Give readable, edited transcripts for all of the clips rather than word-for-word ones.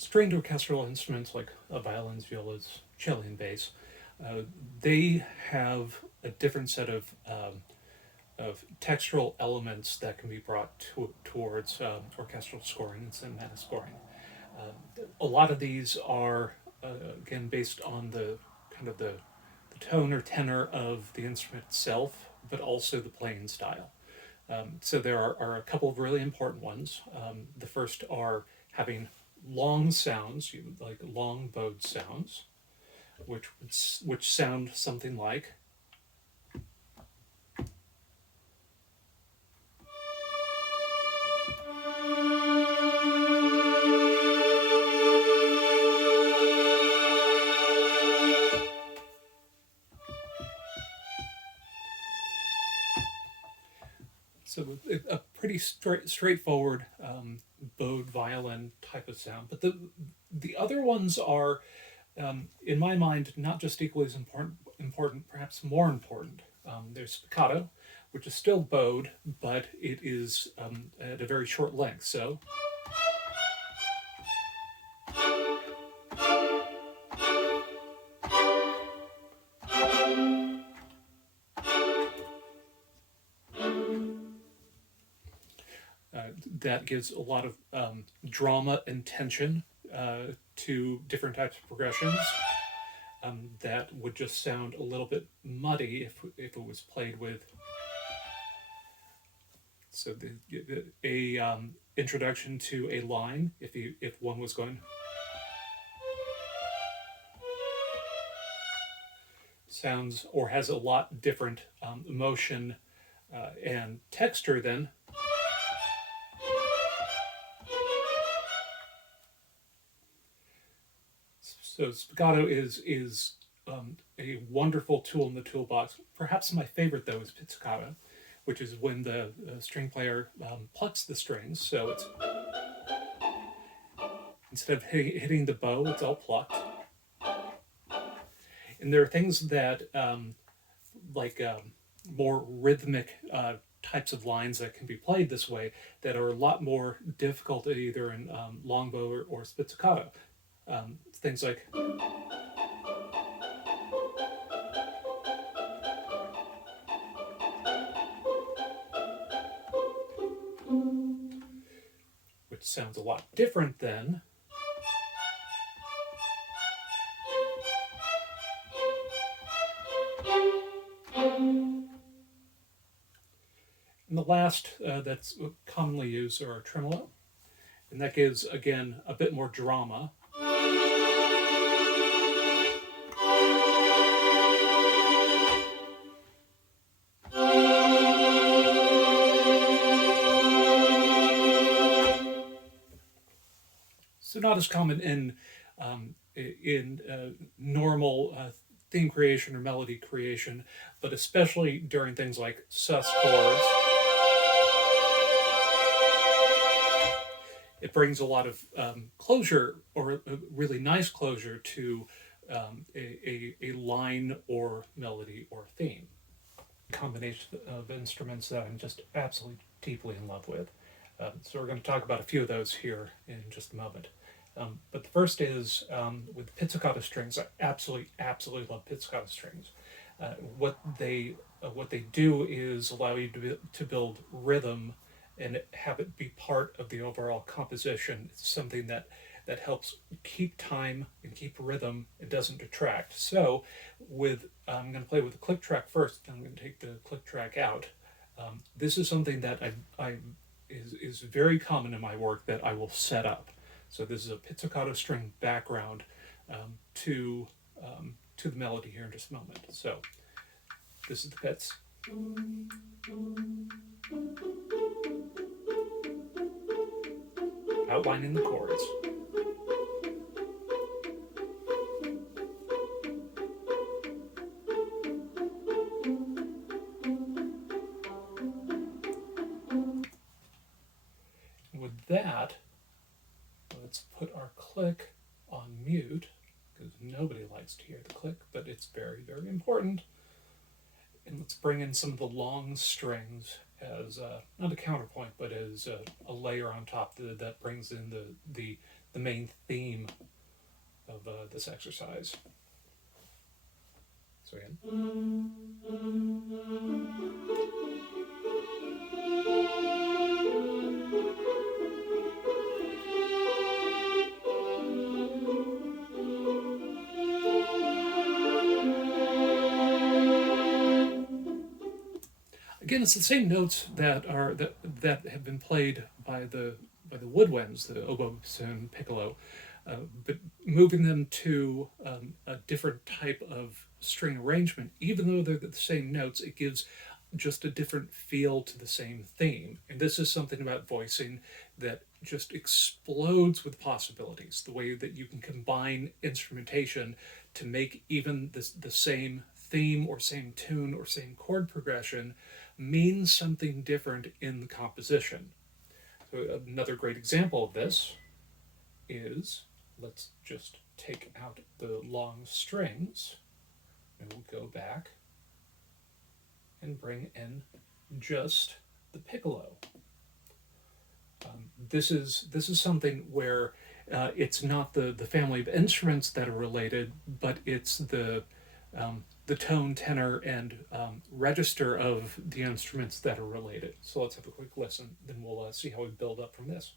stringed orchestral instruments like violins, violas, cello, and bass, they have a different set of textural elements that can be brought towards orchestral scoring and cinematic scoring. A lot of these are again based on the kind of the tone or tenor of the instrument itself, but also the playing style. So there are a couple of really important ones. The first are having long sounds, like long bowed sounds, which sound something like. So a pretty straightforward bowed violin type of sound. But the other ones are, in my mind, not just equally as important, perhaps more important. There's spiccato, which is still bowed, but it is at a very short length. So that gives a lot of drama and tension to different types of progressions. That would just sound a little bit muddy if it was played with. So a introduction to a line, if one was going, sounds or has a lot different emotion and texture than. So spiccato is a wonderful tool in the toolbox. Perhaps my favorite though is pizzicato, which is when the string player plucks the strings. So it's instead of hitting the bow, it's all plucked. And there are things that like more rhythmic types of lines that can be played this way that are a lot more difficult either in longbow or spizzicato. Things like. Which sounds a lot different than. And the last that's commonly used are tremolo, and that gives, again, a bit more drama. So not as common in normal theme creation or melody creation, but especially during things like sus chords. It brings a lot of closure, or a really nice closure, to a line or melody or theme. Combination of instruments that I'm just absolutely deeply in love with. So we're going to talk about a few of those here in just a moment. But the first is with pizzicato strings. I absolutely love pizzicato strings. What they do is allow you to build rhythm and have it be part of the overall composition. It's something that helps keep time and keep rhythm. It doesn't detract. So I'm going to play with the click track first. I'm going to take the click track out. This is something that is very common in my work that I will set up. So this is a pizzicato string background to the melody here in just a moment. So this is the pizz. Outlining the chords. With that, let's put our click on mute, because nobody likes to hear the click, but it's very, very important. And let's bring in some of the long strings as not a counterpoint, but as a layer on top that brings in the the main theme of this exercise. So again. Again, it's the same notes that have been played by the woodwinds, the oboe, bassoon, piccolo, but moving them to a different type of string arrangement, even though they're the same notes, it gives just a different feel to the same theme. And this is something about voicing that just explodes with possibilities. The way that you can combine instrumentation to make even the same theme or same tune or same chord progression means something different in the composition. So another great example of this is, let's just take out the long strings and we'll go back and bring in just the piccolo. This is something where it's not the family of instruments that are related, but it's the tone, tenor, and register of the instruments that are related. So let's have a quick listen, then we'll see how we build up from this.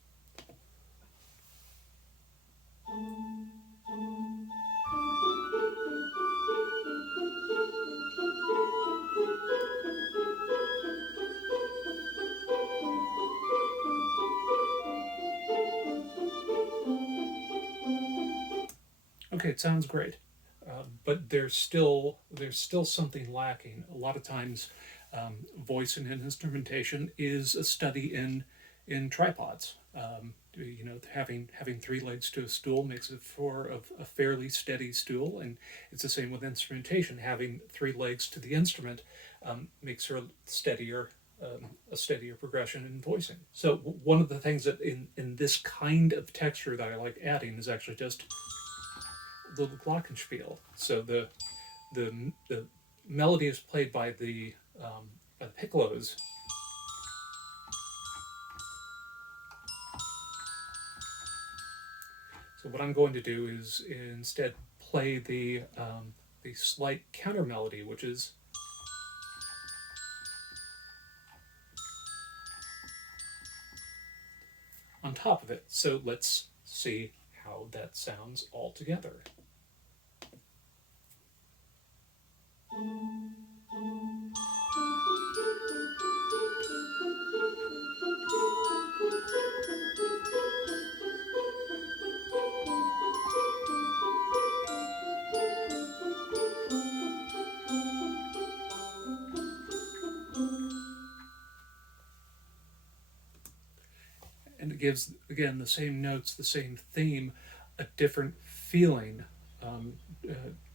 Okay, it sounds great, but there's still something lacking. A lot of times, voice and instrumentation is a study in tripods. Having three legs to a stool makes it for a fairly steady stool, and it's the same with instrumentation. Having three legs to the instrument makes her steadier. A steadier progression in voicing. So one of the things that in this kind of texture that I like adding is actually just the glockenspiel. So the melody is played by the piccolos. So what I'm going to do is instead play the slight counter melody, which is on top of it. So let's see how that sounds all together. And it gives, again, the same notes, the same theme, a different feeling uh,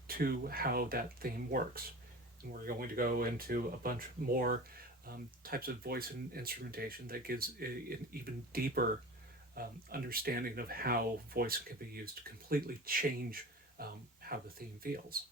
to how that theme works. And we're going to go into a bunch more types of voice and instrumentation that gives an even deeper understanding of how voice can be used to completely change how the theme feels.